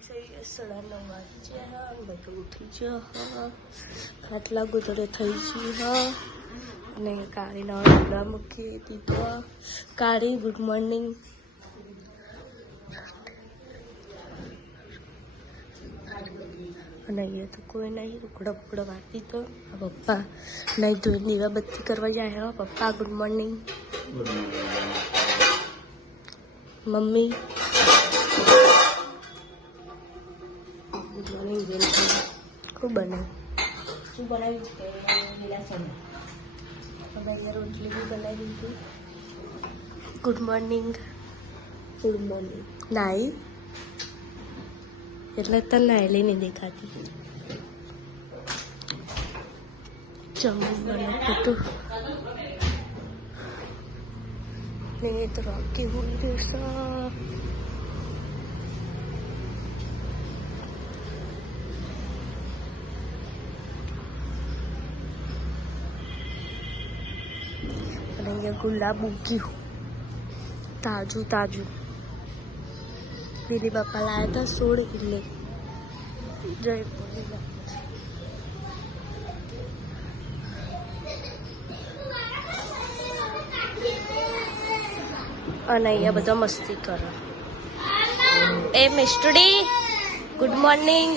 9:30 વાગ્યા બધું ઉઠી ગયો આટલા ગુદરે થઈ ગઈ અને કાળીના ઢોલા મૂકી દીધો કાળી ગુડ મોર્નિંગ અને અહીંયા તો કોઈ નહીં ઉકડો ઉકડો વાતી તો પપ્પા નહીં ધોઈ દીવાબત્તી કરવા જાય પપ્પા good morning mummy good morning બેન ખૂબ બનાવ્યું શું બનાવ્યું છે લીલા ચણા હવે અહીંયા રોટલી બી બનાવી દીધી ગુડ મોર્નિંગ નાઈ એટલે તને નાયેલી નહીં દેખાતી જમવાનું હતું ને એ તો રોકી હોય જશે અને અહીંયા ગુલાબ ઉગ્યું તાજું તાજું પેલી બાપા લાયા હતા 16 કિલો જય ભોલેનાથ અને અહીંયા બધા મસ્તી કરે એ મિસ્ટડી ગુડ મોર્નિંગ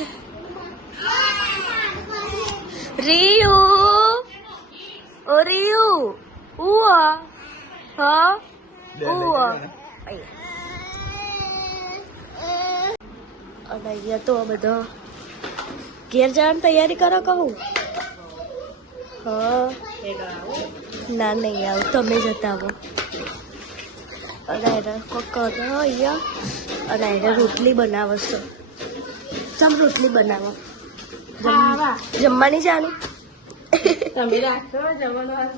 રિયુ ઓ રિયુ ઉઆ હા ઉઆ અને અહીંયા તો બધા ઘેર જવાની તૈયારી કરો કહું હા ના નહીં આવું તમે જતા આવો અને એને કોક કરો અહીંયા અને એને રોટલી બનાવો છો ચમ રોટલી બનાવો જમવાની જાનું તમે રાખો જમવાનું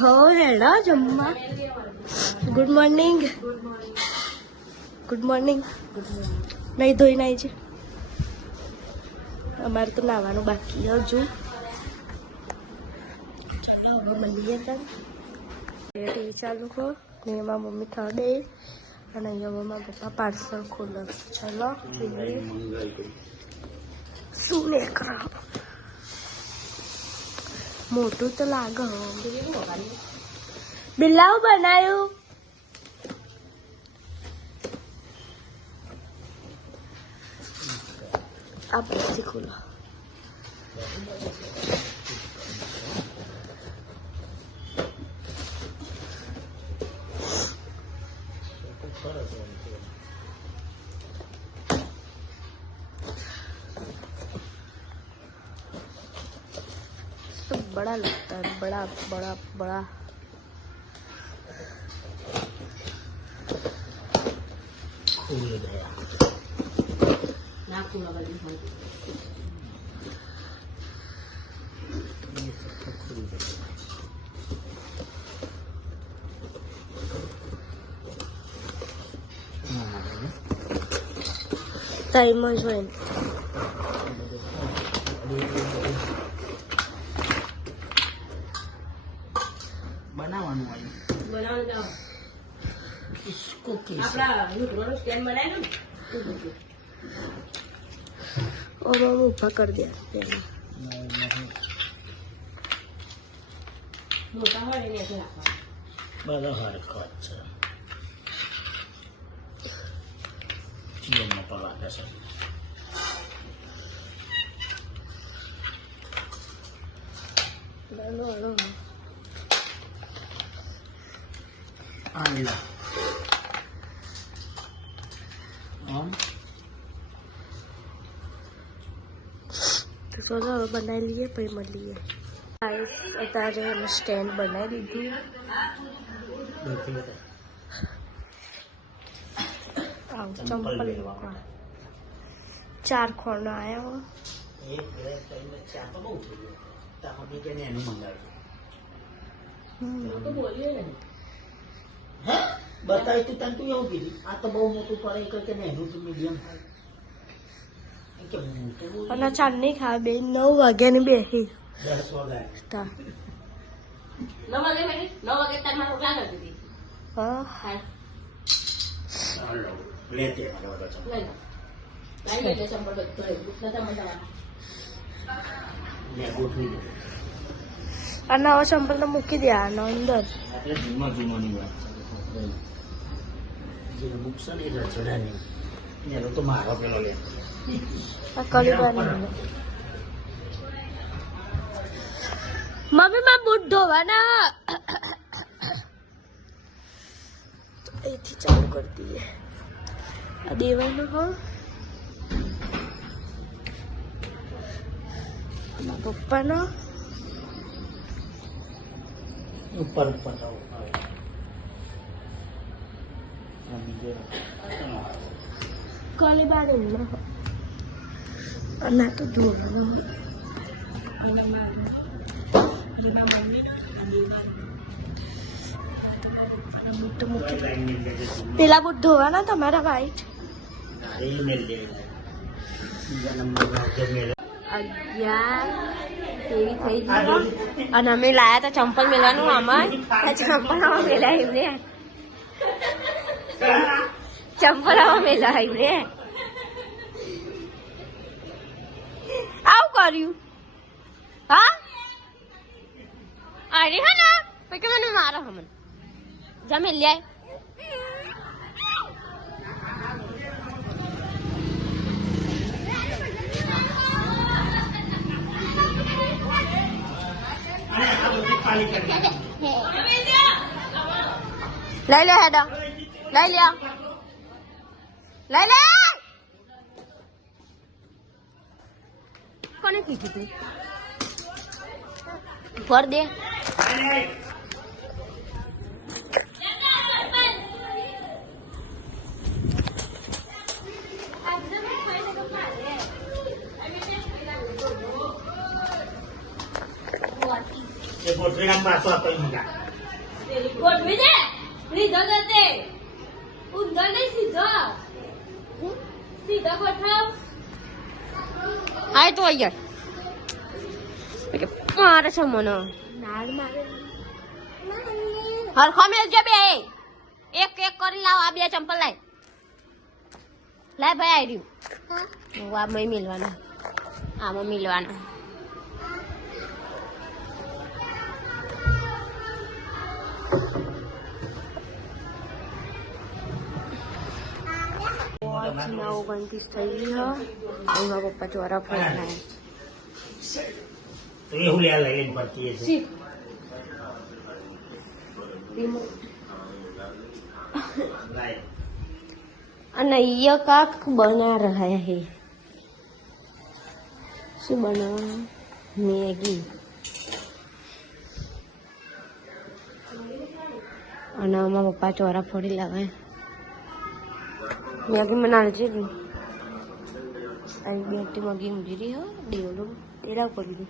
હો હેડા જમવા ગુડ મોર્નિંગ નહીં ધોઈ નાઈ છે અમારે તો નાવાનું બાકી હજુ ચાલો હવે મળીએ તને ટીવી ચાલુ હો ને એમાં મમ્મી ખાવા દે અને અહીંયા મારા પપ્પા પાર્સલ ખોલે ચાલો શું ને કરાવો મોટું તો લાગે બિલાવ બનાવ્યું આ પછી ખોલો तो बड़ा लगता है बड़ा बड़ा बड़ा टाइम જોઈને बनावानु जाओ इसको कैसे आपला यूट्यूब स्टैंड बनाया ना और हम ऊपर कर दिया मोटा हो नहीं ऐसे रखा बड़ा हरकत છે જીવનમાં પડા છે લો आला तो सोचा बनाई लिए फिर મળીએ અત્યારે અમે સ્ટેન્ડ બનાવી દીધું ચંપલ 4 ખોણો આવ્યા હો એક બે ત્રણ ચાર તો બહુ થઈ ગયો તો આપણે કેને એનું મંગાવ્યું તો બોલ્યો ને હે બતાય તું તને તું એવું કીધું આ તો બહુ મોટું પડે કે એનું તો મીડિયમ થાય અને ચાંદની ખા બે 9 વાગ્યાની બેસી 10 વાગ્યા 9 વાગે તાર મારો ક્યાં કરતી હા હાલો લે તે મને બધો ચંપલ લઈ લો. લઈ લેજો ચંપલ બધો બધા મજા લે ગોઠવી દે આ નવો ચંપલ તો મૂકી દે આનો અંદર આપણે જૂનો વાત છે જે મૂકશે ને એ રચડા નહીં એનો તો મારો પેલો લે આ કલીબાની મમ્મી માં બૂટ ધોવાના અહીંથી ચાલુ કરી દઈએ આ દેવાનું હો મારા પપ્પાનો ઉપર આવો આ બીજો કલીબાની ન હો અને આ તો ધોવાનો પેલા બુટ ધોવાના તમારા વાઈટ અગિયાર એવી થઈ ગઈ અને અમે લાયા હતા ચંપલ મેળવાનું આમાં ચંપલ આમાં મેળા એમને ચંપલ આમાં મેળા એમને આવું કર્યું હા અરે હા ના પછી મને મારો હમણ જમી લે લઈ લે હેડા લઈ લે લઈ લે કોને કીધું તું ફર દે ગોઠવી દે લીધો જતે ઊંધો નહીં સીધો સીધો ગોઠવ આય તો અહીંયા મારે છે મને નાળ મારે હરખો મેલજો બે એક એક કરી લાવ આ બે ચંપલ લાય લાય ભાઈ આવી રહ્યું આમાં મિલવાના આમાં મિલવાના ના 29 થઈ ગઈ હા એમાં પપ્પા ચોરા ફોન તો એવું લે લઈને પડતી છે અને ये काक बना रहा है શું બનાવવાનું મેગી અને આમાં પપ્પા ચોરા ફોડી લાવે મેગી બનાવજે બી આવી બેટી મગી મૂકી રહી હો દેવડું તેરા કરી દે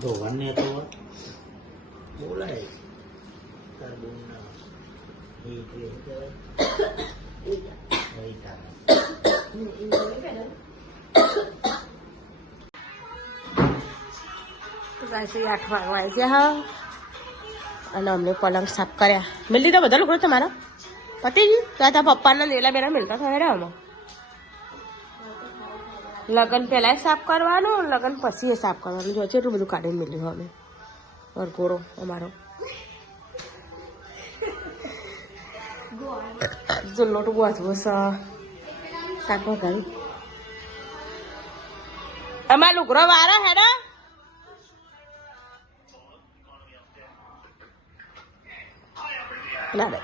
ધોવાને તો બોલાય રાત્રે 8 વાગવા છે હા અને અમને પલંગ સાફ કર્યા મેં લીધા બધા લોકો તમારા પતિ ગયું ત્યાં પપ્પાના લેલા બેલા મિલતા થયા આમાં લગન પહેલા સાફ કરવાનું લગન પછી સાફ કરવાનું જો છે એટલું બધું કાઢીને મળ્યું અમે વરઘોડો અમારો જો લોટ ગોઠવો છે કાકો ગાયું અમારા લુગરો વારા હેડા Nada.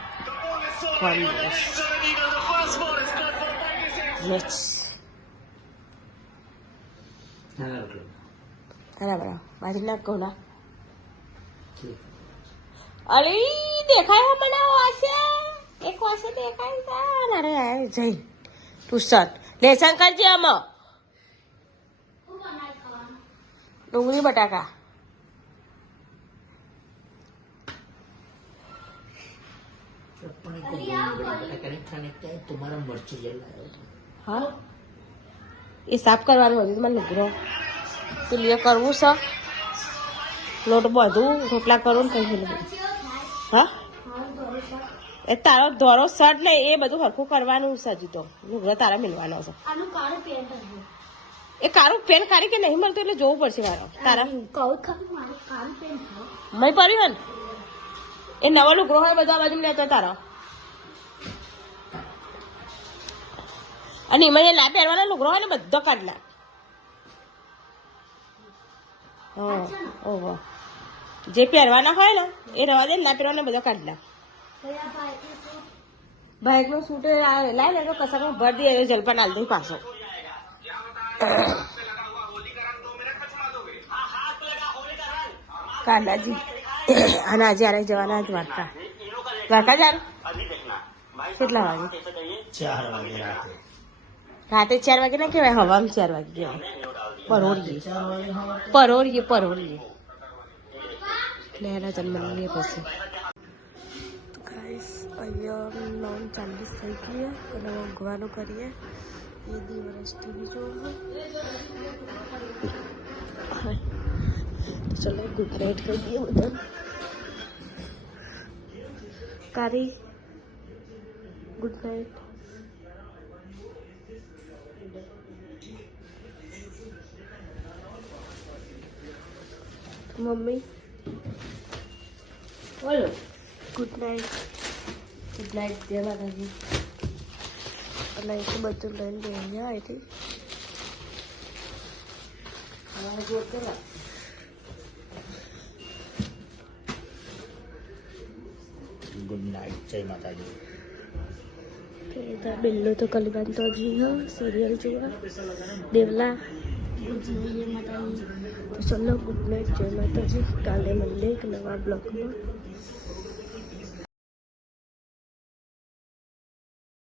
Next. બરાબર બાજરી ના કહું ના અરે દેખાય મને વાસે એક વાસે દેખાય તા અરે આ જઈ ટ્યુશન લેસન કરજે આમાં ડુંગળી બટાકા तुम्हारा मर्ची जल हाँ એ સાફ કરવાનું હતું તમારે લુગડો ચૂલીએ કરવું છે લોટ બધું રોટલા કરું ને કઈ બધું હા એ તારો ધોરો શર્ટ ને એ બધું હરખું કરવાનું છે હજી તો લુગડો તારા મિલવાનો છે એ કાળું પેન કાઢી કે નહીં મળતું એટલે જોવું પડશે મારો તારા મેં પડ્યું ને એ નવો લુગડો હોય બધો આ બાજુ લેતો તારો અને એમાં ના પહેરવાના લુગડો હોય ને બધો કાઢ નાખ ઓહો જે પહેરવાના હોય ને એ રવા દે ના પહેરવાના બધો કાઢ નાખ બાઇકનો સૂટ લાય ને તો કસાકમાં ભર દે જલપાન હાલ દઈ પાછો કાનાજી અને આજે આરે જવાના દ્વારકા દ્વારકા જાર કેટલા વાગે 4 વાગે રાતે 4 વાગે ના કહેવાય હવામાં 4 વાગે કહેવાય પરોળીએ એટલે એના જન્મ લઈએ પછી અહીંયા 9:40 થઈ ગઈ અને ઊંઘવાનું કરીએ એ દિવસ ટીવી જોવું ચલો ગુડ નાઇટ કહી દઈએ બધા તારી ગુડ નાઇટ મમ્મી બોલો ગુડ નાઇટ જય માતાજી અને અહીંથી બધું લઈને બેસી અહીંથી જોર કરવા ગુડ નાઇટ જય માતાજી બિલ્લો તો કલીબાન તો હજી સિરિયલ જોવા દેવલા ગુડ નાઇટ જય માતાજી તો ચલો ગુડ નાઇટ જય માતાજી કાલે મળીએ એક નવા બ્લોગમાં